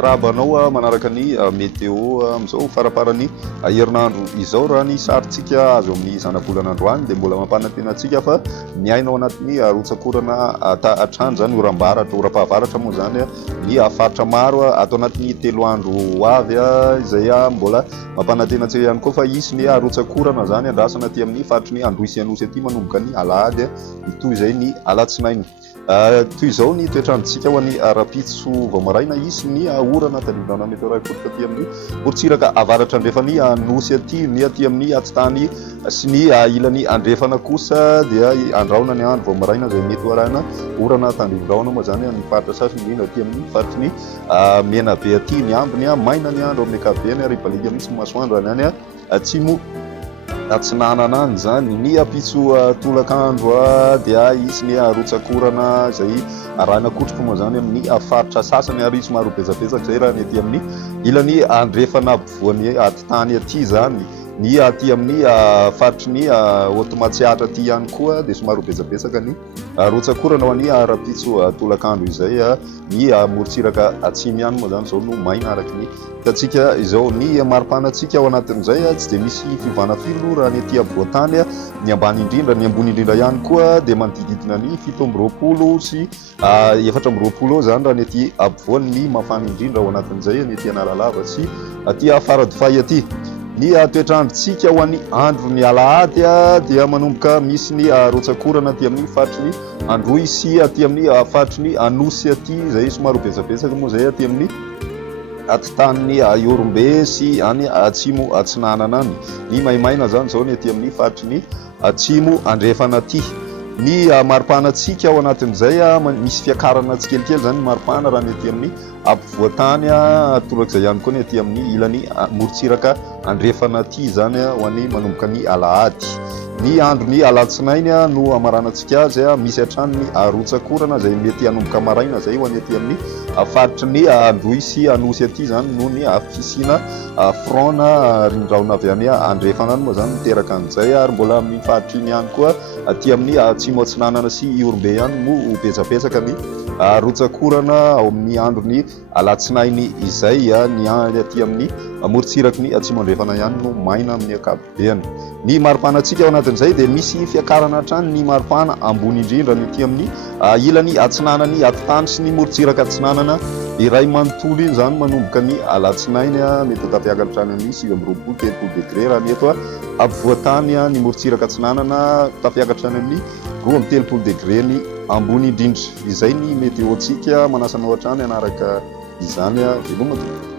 Rabanao manaraka ny météo amin'izao faraparany herinandro izao raha ny sarintsika azo amin'ny zanabolana androany dia mbola mampanantena antsika fa miaina ao anatin'ny arotsakorana atrany zany oram-baratra oram-pahavaratra moa zany ny faritra maro ato anatin'ny 3 andro avy izay mbola mampanantena antsika ihany koa fa isy ny arotsakorana zany andrasana aty amin'ny faritry ny Androisy Anosy aty manomboka ny alahady toy izay ny alatsinainy. Toy izao ny toetrandrontsika ho an'ny arapitso vao maraina isy ny orana tadidana meteo iray fototra aty amin'ny morotsiraka avaratra andrefany Anosy aty ny aty amin'ny atitany sy ny ilan'ny andrefana kosa dia andraona ny andro vao maraina izay mety arahana orana tandrindraona moa zany ny faritra sasany indrindra aty amin'ny faritry ny menabe aty ny ambiny maina ny andro amin'ny ankapobeny ary baliaka mihitsy masoandro any any atsimo atsinanana any zany ny apitso tolakandro dia isy ny arotsakorana izay arahana kotroko moa zany amin'ny faritra sasany ary somary betsabetsaka izay raha ny aty amin'ny ilan'ny andrefana ampovoany atitany aty zany ny aty amin'ny faritry ny Otomatsiatra aty ihany koa dia somary betsabetsaka ny arotsakorana ho an'ny arapitso tolakandro izay ny morotsiraka atsimo ihany moa zany izao no maina araky ny tatsika izao ny maripanatsika ao anatin'izay tsy dia misy fivana filo raha ny aty avoatany ny ambany indrindra ny ambony indrindra ihany koa dia manodididina ny 7 sy 4 zany raha ny aty apovoany ny mafana indrindra ao anatin'izay ny aty Analalava sy aty Faradofay aty. Ny toetrandrontsika ho an'ny andro ny alahady dia manomboka misy ny arotsakorana aty amin'ny faritry ny Androisy aty amin'ny faritry ny Anosy aty izay somary betsabetsaka moa zay aty amin'ny atitany Iorombe sy any atsimo atsinanana any ny maimaina zany zao ny aty amin'ny faritry ny atsimo andrefana aty. Ny maripanatsika ao anatin'izay misy fiakarana tsikelikely zany maripana raha ny aty amin'ny ampovoatany torak'izay ihany koa ny aty amin'ny ilan'ny morotsiraka andrefana aty zany ho an'ny manomboka ny alahady. Ny andro ny alatsinainy no amaranantsika azy misy hatrany ny arotsakorana izay mety hanomboka maraina zay ho an'ny aty amin'ny faritry ny Androisy Anosy aty zany noho ny fisina front-na rindraona avy any andrefana any moa zany miteraka an'izay ary mbola amin'ny faritry iny ihany koa aty amin'ny atsimo atsinanana sy Iorombe ihany no betsabetsaka ny arotsakorana ao amin'ny andro ny alatsinainy izay ny aty amin'ny morotsiraky ny atsimo andrefana ihany no maina amin'ny ankapobeny. Ny maripanatsika ao anatin'izay dia misy fiakarana hatrany ny maripana ambony indrindra ny aty amin'ny ilan'ny atsinanany atitany sy ny morotsiraka atsinanana iray manontolo iny zany manomboka ny alatsinainy mety tafiakatra hatrany amin'ny 7-8 degré raha ny eto ampovoatany ny morotsiraka atsinanana tafiakatra hatrany amin'ny 12 degré ny ambony indrindra. Izay ny météo-tsika manasanao hatrany anaraka izany velomatoa.